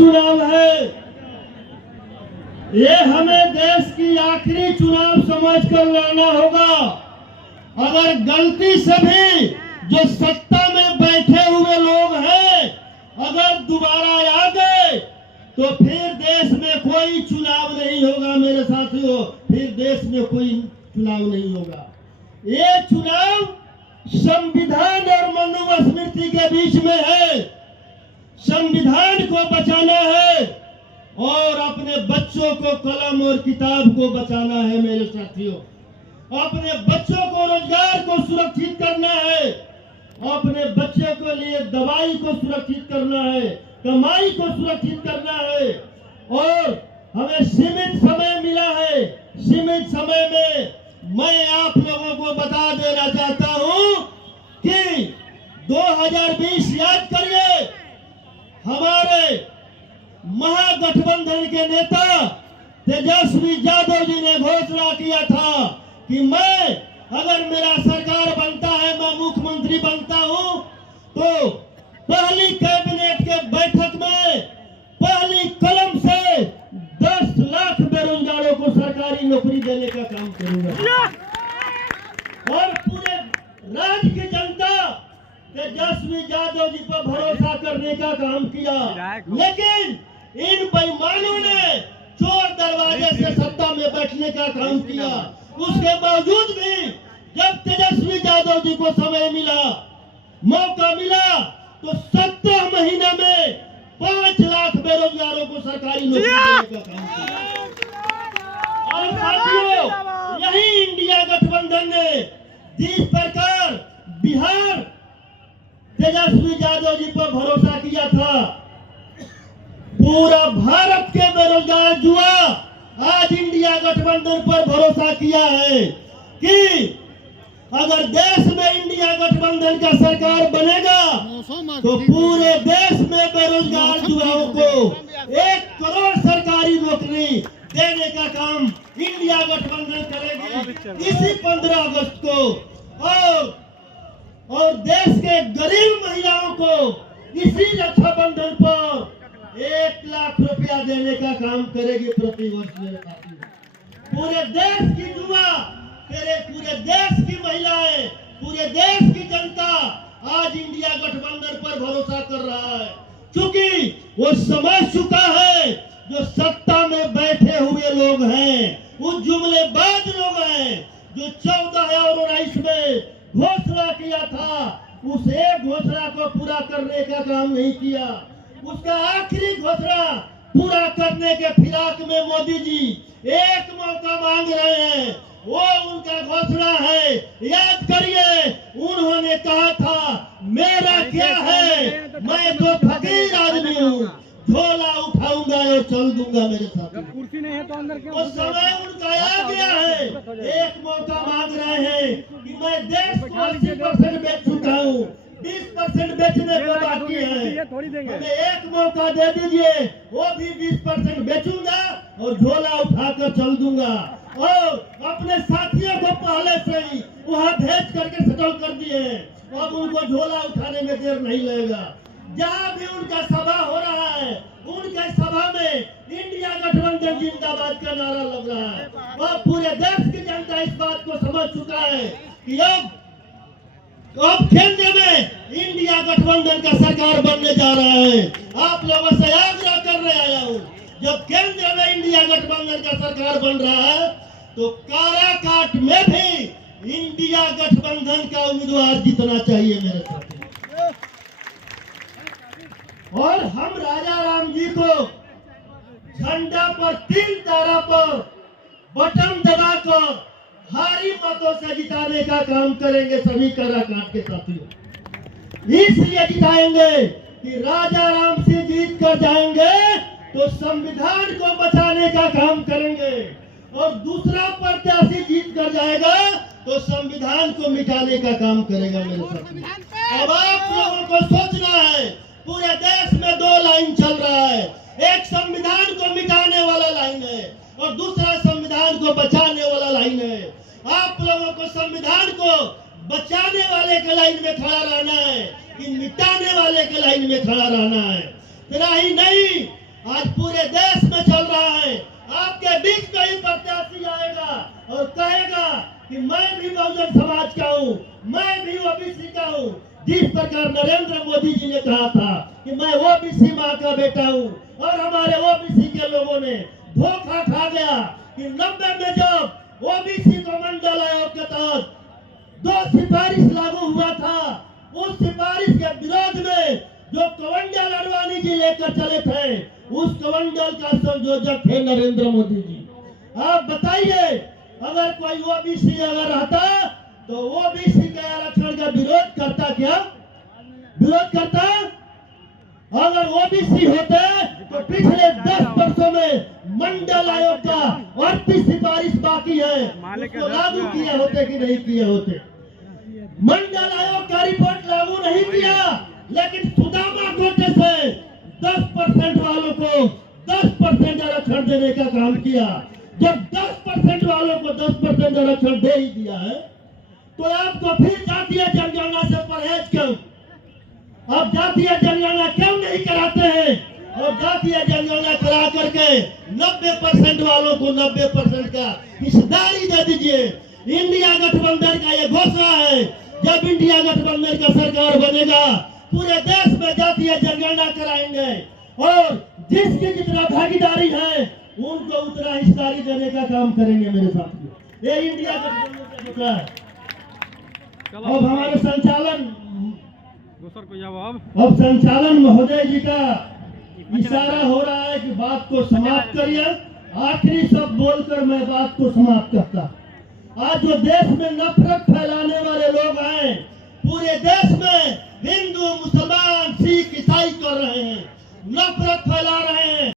चुनाव है, ये हमें देश की आखिरी चुनाव समझकर लड़ना होगा। अगर गलती से भी जो सत्ता में बैठे हुए लोग हैं अगर दोबारा आ गए तो फिर देश में कोई चुनाव नहीं होगा मेरे साथियों, फिर देश में कोई चुनाव नहीं होगा। ये चुनाव संविधान और मनुस्मृति के बीच में है। संविधान को बचाना है और अपने बच्चों को कलम और किताब को बचाना है मेरे साथियों। अपने बच्चों को रोजगार को सुरक्षित करना है, अपने बच्चों के लिए दवाई को सुरक्षित करना है, कमाई को सुरक्षित करना है। और हमें सीमित समय मिला है, सीमित समय में मैं आप लोगों को बता देना चाहता हूं कि 2020 याद करिए, हमारे महागठबंधन के नेता तेजस्वी यादव जी ने घोषणा किया था कि मैं अगर मेरा सरकार बनता है, मैं मुख्यमंत्री बनता हूं तो पहली कैबिनेट के बैठक में पहली कलम से 10 लाख बेरोजगारों को सरकारी नौकरी देने का काम करूंगा। और पूरे राज्य की जनता तेजस्वी यादव जी पर भरोसा करने का काम किया, लेकिन इन बेईमानों ने चोर दरवाजे से सत्ता में बैठने का काम किया। उसके बावजूद भी जब तेजस्वी यादव जी को समय मिला, मौका मिला तो 17 महीने में 5 लाख बेरोजगारों को सरकारी नौकरी देने का काम किया। और साथियों, यही इंडिया गठबंधन ने जिस प्रकार बिहार तेजस्वी यादव जी पर भरोसा किया था, पूरा भारत के बेरोजगार युवा आज इंडिया गठबंधन पर भरोसा किया है कि अगर देश में इंडिया गठबंधन का सरकार बनेगा तो पूरे देश में बेरोजगार युवाओं को 1 करोड़ सरकारी नौकरी देने का काम इंडिया गठबंधन करेगी इसी 15 अगस्त को। और देश के गरीब महिलाओं को इसी रक्षाबंधन पर 1 लाख रुपया देने का काम करेगी प्रति वर्ष मेरे साथियों। पूरे देश की युवा, पूरे देश की महिलाएं, पूरे देश की जनता आज इंडिया गठबंधन पर भरोसा कर रहा है, क्योंकि वो समझ चुका है जो सत्ता में बैठे हुए लोग हैं, वो जुमलेबाज लोग हैं जो 14 और 19 में घोषणा किया था, उस एक घोषणा को पूरा करने का काम नहीं किया। उसका आखिरी घोषणा पूरा करने के फिराक में मोदी जी एक मौका मांग रहे हैं, वो उनका घोषणा है। याद करिए, उन्होंने कहा था मेरा क्या है, मैं तो फकीर आदमी हूँ, झोला उठाऊंगा और चल दूंगा मेरे साथ। कुर्सी नहीं है तो अंदर क्यों? वो समय उनका आ गया है, एक मौका मांग रहे हैं कि मैं देश को 80% बेच चुका हूँ, 20% बेचने को बाकी है, हमें एक मौका दे दीजिए, वो भी 20% बेचूंगा और झोला उठाकर चल दूंगा। और अपने साथियों को पहले से ही वहाँ भेज करके सेटल कर दिए हैं, अब उनको झोला उठाने में देर नहीं लगेगा। जहाँ भी उनका सभा हो रहा है, उनके सभा में इंडिया गठबंधन जिंदाबाद का नारा लग रहा है और पूरे देश की जनता इस बात को समझ चुका है कि अब केंद्र में इंडिया गठबंधन का सरकार बनने जा रहा है। आप लोगों से आग्रह करने आया हूँ, जब केंद्र में इंडिया गठबंधन का सरकार बन रहा है तो काराकाट में भी इंडिया गठबंधन का उम्मीदवार जीतना चाहिए मेरे साथी। और हम राजा राम जी को झंडा पर 3 तारा पर बटन दबाकर भारी मतों से जिताने का काम करेंगे सभी काराकाट के साथियों। इसलिए जिताएंगे कि राजा राम सिंह जीत कर जाएंगे तो संविधान को बचाने का काम करेंगे, और दूसरा प्रत्याशी जीत कर जाएगा तो संविधान को मिटाने का काम करेगा मेरे साथियों। अब आप लोगों को सोचना है, पूरे देश में 2 लाइन चल रहा है, एक संविधान को मिटाने वाला लाइन है और दूसरा संविधान को बचाने वाला लाइन है। आप लोगों को संविधान को बचाने वाले के लाइन में खड़ा रहना है कि मिटाने वाले के लाइन में खड़ा रहना है। तेरा ही नहीं, आज पूरे देश में चल रहा है। आपके बीच में ही प्रत्याशी आएगा और कहेगा कि मैं भी बहुजन समाज का हूँ, मैं भी ओबीसी का हूँ। जिस प्रकार नरेंद्र मोदी जी ने कहा था कि मैं ओबीसी माँ का बेटा हूँ, और हमारे ओबीसी के लोगों ने धोखा खा गया कि 90 में जब ओबीसी को मंडल आयोग के तहत 2 सिफारिश लागू हुआ था, उस सिफारिश के विरोध में जो कवंडल अडवाणी जी लेकर चले थे, उस कवंडल का संयोजक थे नरेंद्र मोदी जी। आप बताइए, अगर कोई ओबीसी अगर रहता तो ओबीसी के आरक्षण का विरोध करता क्या? विरोध करता? अगर ओबीसी होते तो पिछले 10 वर्षों में मंडल आयोग का 38 सिफारिश बाकी है, उसको लागू किए होते कि नहीं किए होते? मंडल आयोग का रिपोर्ट लागू नहीं किया, लेकिन सुदामा कोटे से 10% वालों को 10% आरक्षण देने का काम किया। जब 10% वालों को 10% आरक्षण दे ही दिया है, तो आपको फिर जातीय जनगणना से परहेज क्यों? आप जातीय जनगणना क्यों नहीं कराते हैं? और जातीय जनगणना करा करके 90% वालों को 90% का हिस्सेदारी दे दीजिए। इंडिया गठबंधन का ये घोषणा है, जब इंडिया गठबंधन का सरकार बनेगा पूरे देश में जातीय जनगणना कराएंगे, और जिसकी जितना भागीदारी है उनको उतना हिस्सेदारी देने का काम करेंगे मेरे साथियों। ये इंडिया गठबंधन का घोषणा है। अब हमारे अब संचालन महोदय जी का इशारा हो रहा है कि बात को समाप्त करिए। आखिरी शब्द बोलकर मैं बात को समाप्त करता। आज जो देश में नफरत फैलाने वाले लोग हैं, पूरे देश में हिंदू, मुसलमान, सिख, ईसाई कर रहे हैं, नफरत फैला